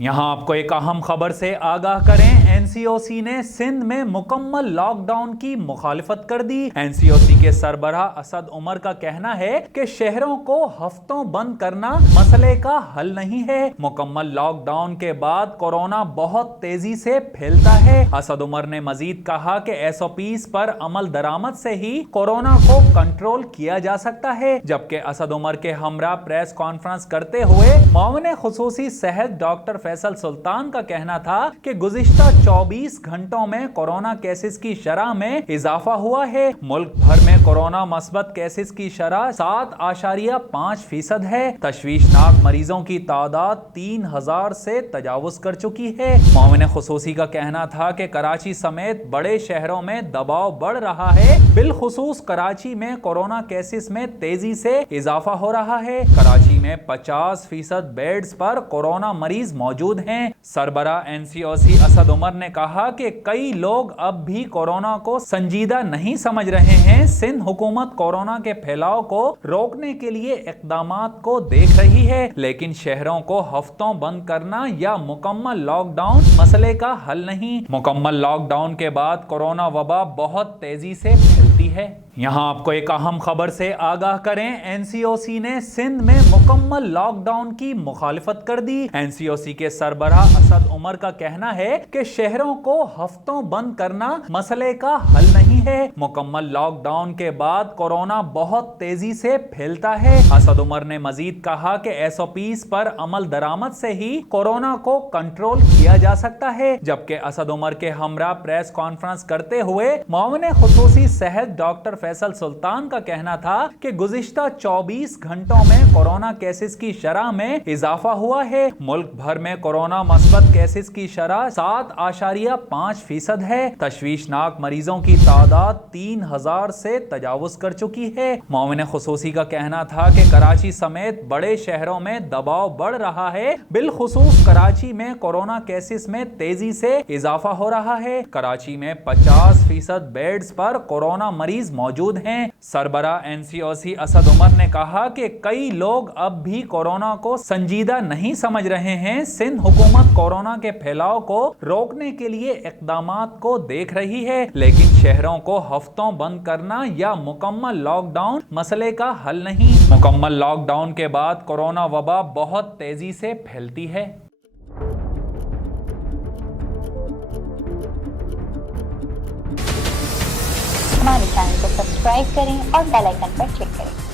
یہاں آپ کو ایک اہم خبر سے آگاہ کریں، این سی او سی نے سندھ میں مکمل لاک ڈاؤن کی مخالفت کر دی۔ این سی او سی کے سربراہ اسد عمر کا کہنا ہے کہ شہروں کو ہفتوں بند کرنا مسئلے کا حل نہیں ہے۔ مکمل لاک ڈاؤن کے بعد کورونا بہت تیزی سے پھیلتا ہے۔ اسد عمر نے مزید کہا کہ ایس او پیز پر عمل درآمد سے ہی کورونا کو کنٹرول کیا جا سکتا ہے، جبکہ اسد عمر کے ہمراہ پریس کانفرنس کرتے ہوئے معاون خصوصی صحت ڈاکٹر فیصل سلطان کا کہنا تھا کہ گزشتہ 24 گھنٹوں میں کورونا کیسز کی شرح میں اضافہ ہوا ہے۔ ملک بھر میں کورونا مثبت کیسز کی شرح 7.5% ہے۔ تشویشناک مریضوں کی تعداد 3000 سے تجاوز کر چکی ہے۔ معاون خصوصی کا کہنا تھا کہ کراچی سمیت بڑے شہروں میں دباؤ بڑھ رہا ہے، بالخصوص کراچی میں کورونا کیسز میں تیزی سے اضافہ ہو رہا ہے۔ کراچی میں 50% بیڈز پر کورونا مریض موجود ہیں۔ سربراہ این سی او سی اسد عمر نے کہا کہ کئی لوگ اب بھی کورونا کو سنجیدہ نہیں سمجھ رہے ہیں۔ سندھ حکومت کورونا کے پھیلاؤ کو روکنے کے لیے اقدامات کو دیکھ رہی ہے، لیکن شہروں کو ہفتوں بند کرنا یا مکمل لاک ڈاؤن مسئلے کا حل نہیں۔ مکمل لاک ڈاؤن کے بعد کورونا وبا بہت تیزی سے پھیلتی ہے۔ یہاں آپ کو ایک اہم خبر سے آگاہ کریں، این سی او سی نے سندھ میں مکمل لاک ڈاؤن کی مخالفت کر دی۔ این سی او سی کے سربراہ اسد عمر کا کہنا ہے کہ شہروں کو ہفتوں بند کرنا مسئلے کا حل نہیں ہے۔ مکمل لاک ڈاؤن کے بعد کورونا بہت تیزی سے پھیلتا ہے۔ اسد عمر نے مزید کہا کہ ایس او پیز پر عمل درآمد سے ہی کورونا کو کنٹرول کیا جا سکتا ہے، جبکہ اسد عمر کے ہمراہ پریس کانفرنس کرتے ہوئے معاون خصوصی صحت ڈاکٹر فیصل سلطان کا کہنا تھا کہ گزشتہ 24 گھنٹوں میں کورونا کیسز کی شرح میں اضافہ ہوا ہے۔ ملک بھر میں کورونا مثبت کیسز کی شرح 7.5% ہے۔ تشویشناک مریضوں کی تعداد 3000 سے تجاوز کر چکی ہے۔ معاون خصوصی کا کہنا تھا کہ کراچی سمیت بڑے شہروں میں دباؤ بڑھ رہا ہے، بالخصوص کراچی میں کورونا کیسز میں تیزی سے اضافہ ہو رہا ہے۔ کراچی میں 50% بیڈز پر کورونا مریض موجود ہیں۔ سربراہ این سی او سی اسد عمر نے کہا کہ کئی لوگ اب بھی کورونا کو سنجیدہ نہیں سمجھ رہے ہیں۔ سندھ حکومت کورونا کے پھیلاؤ کو روکنے کے لیے اقدامات کو دیکھ رہی ہے، لیکن شہروں کو ہفتوں بند کرنا یا مکمل لاک ڈاؤن مسئلے کا حل نہیں۔ مکمل لاک ڈاؤن کے بعد کورونا وبا بہت تیزی سے پھیلتی ہے۔ ہمارے چینل کو سبسکرائب کریں اور بیل آئیکن پر کلک کریں۔